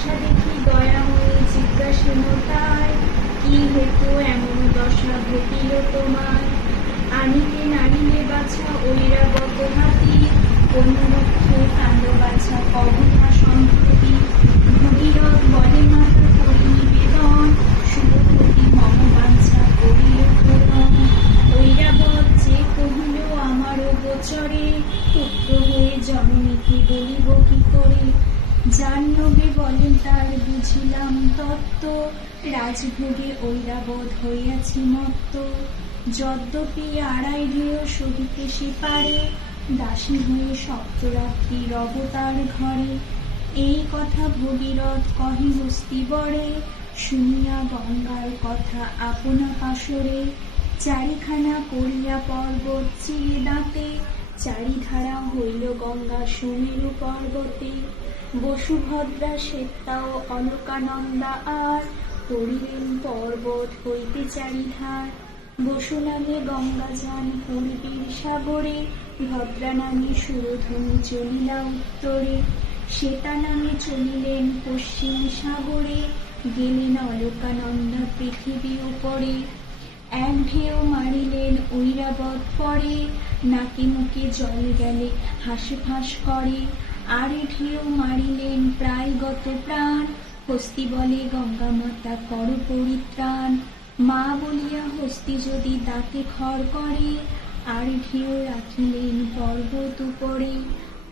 দশা দেখি দয়াময়ী জিজ্ঞাসেন তার, কি হেতু এমন দশা ঘটিল তোমার? আনিকে নারিলে বাছা ঐরাবত হাতি, অনুরক্ষে কাণ্ড বাছা কবনা সম্প্রতি। ভগীরথ বলে মাতা করি নিবেদন, শুভপতি মম বাঞ্ছা করিল পূরণ। ঐরাবত যে কহিল আমারও গোচরে, পুত্র হয়ে জননীকে বলিব কি করে? জাহ্নবী বলেন তার বুঝিলাম তত্ত্ব, রাজভোগে ঐরাবত হইয়াছি মত্ত। যদ্যপি আড়াই ঢেউ সহিতে সে পারে, দাসী হয়ে সপ্তরাত্রি রব তার ঘরে। এই কথা ভগীরথ কহে হস্তিবরে, শুনিয়া গঙ্গার কথা আপনা পাশরে। চারিখানা করিয়া পর্বত চিরে দাঁতে, চারিধারা হইল গঙ্গা সুমেরু পর্বতে। বসুভদ্রা শ্বেতাও অলকানন্দা আর, তরিলেন পর্বত হইতে চারিধার। বসু নামে গঙ্গা যান পূর্বীর সাগরে, ভদ্রা নামে সুরধুনী চলিলা উত্তরে। শ্বেতা নামে চলিলেন পশ্চিম সাগরে, গেলেন অলকানন্দা পৃথিবী উপরে। এক ঢেউ মারিলেন ঐরাবত পরে, নাকে মুখে জল গেলে হাসি ফাঁস করে। আর ঢেউ মারিলেন প্রায় গত প্রাণ, হস্তি বলে গঙ্গা মাতা কর পরিত্রাণ। মা বলিয়া হস্তি যদি দাঁতে খর করে, আর ঢেউ রাখিলেন পর্বত উপরে।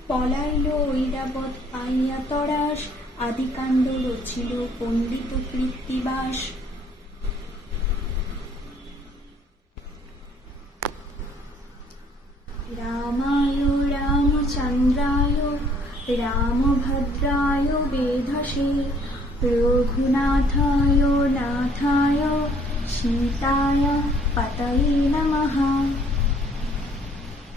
পলাইল ঐরাবত পাইয়া তরাস, আদিকাণ্ড রচিল পণ্ডিত কৃত্তিবাস। রামায় রামচন্দ্রায় রামভদ্রায় বেধসে, রঘুনাথায় নাথায় সীতায় পতয়ে নমঃ।